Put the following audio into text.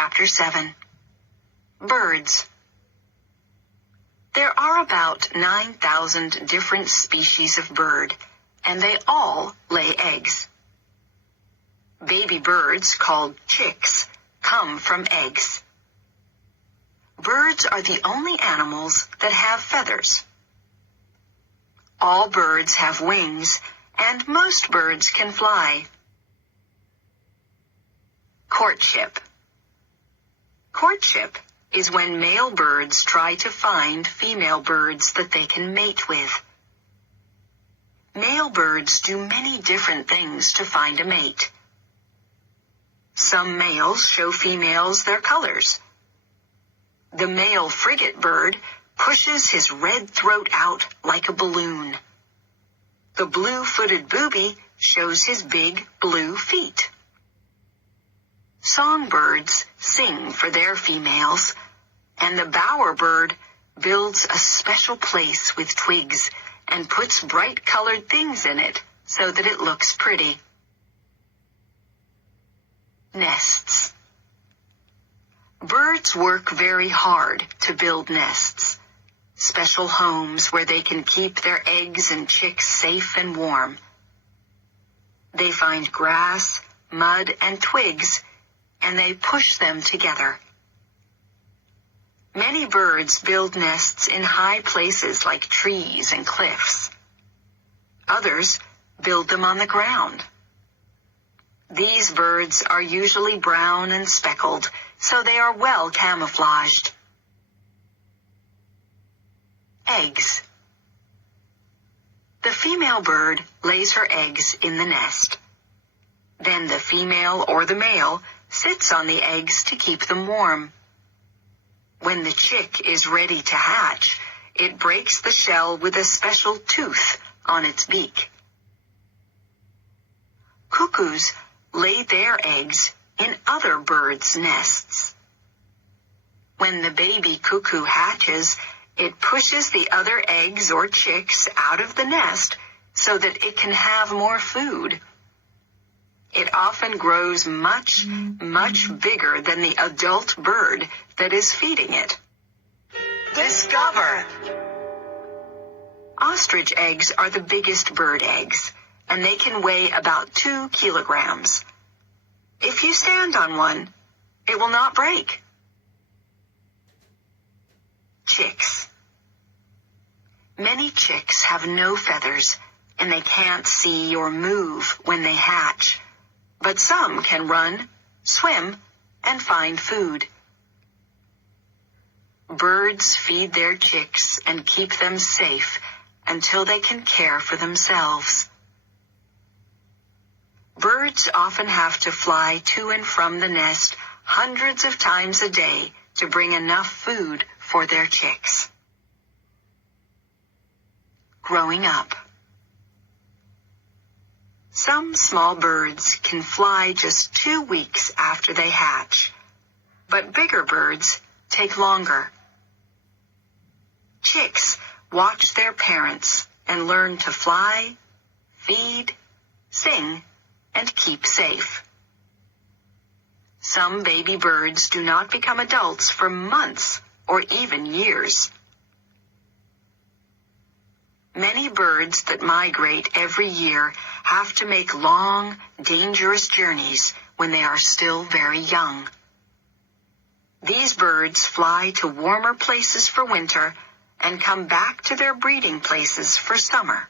Chapter 7. Birds. There are about 9,000 different species of bird, and they all lay eggs. Baby birds, called chicks, come from eggs. Birds are the only animals that have feathers. All birds have wings, and most birds can fly. Courtship. Courtship is when male birds try to find female birds that they can mate with. Male birds do many different things to find a mate. Some males show females their colors. The male frigate bird pushes his red throat out like a balloon. The blue-footed booby shows his big blue feet. Songbirds sing for their females, and the bowerbird builds a special place with twigs and puts bright-colored things in it so that it looks pretty. Nests. Birds work very hard to build nests, special homes where they can keep their eggs and chicks safe and warm. They find grass, mud, and twigs, and they push them together. Many birds build nests in high places like trees and cliffs. Others build them on the ground. These birds are usually brown and speckled, so they are well camouflaged. Eggs. The female bird lays her eggs in the nest. Then the female or the male sits on the eggs to keep them warm. When the chick is ready to hatch, it breaks the shell with a special tooth on its beak. Cuckoos lay their eggs in other birds' nests. When the baby cuckoo hatches, it pushes the other eggs or chicks out of the nest so that it can have more food. It often grows much, much bigger than the adult bird that is feeding it. Discover! Ostrich eggs are the biggest bird eggs, and they can weigh about 2 kilograms. If you stand on one, it will not break. Chicks. Many chicks have no feathers, and they can't see or move when they hatch. But some can run, swim, and find food. Birds feed their chicks and keep them safe until they can care for themselves. Birds often have to fly to and from the nest hundreds of times a day to bring enough food for their chicks. Growing up. Some small birds can fly just 2 weeks after they hatch, but bigger birds take longer. Chicks watch their parents and learn to fly, feed, sing, and keep safe. Some baby birds do not become adults for months or even years. Many birds that migrate every year have to make long, dangerous journeys when they are still very young. These birds fly to warmer places for winter and come back to their breeding places for summer.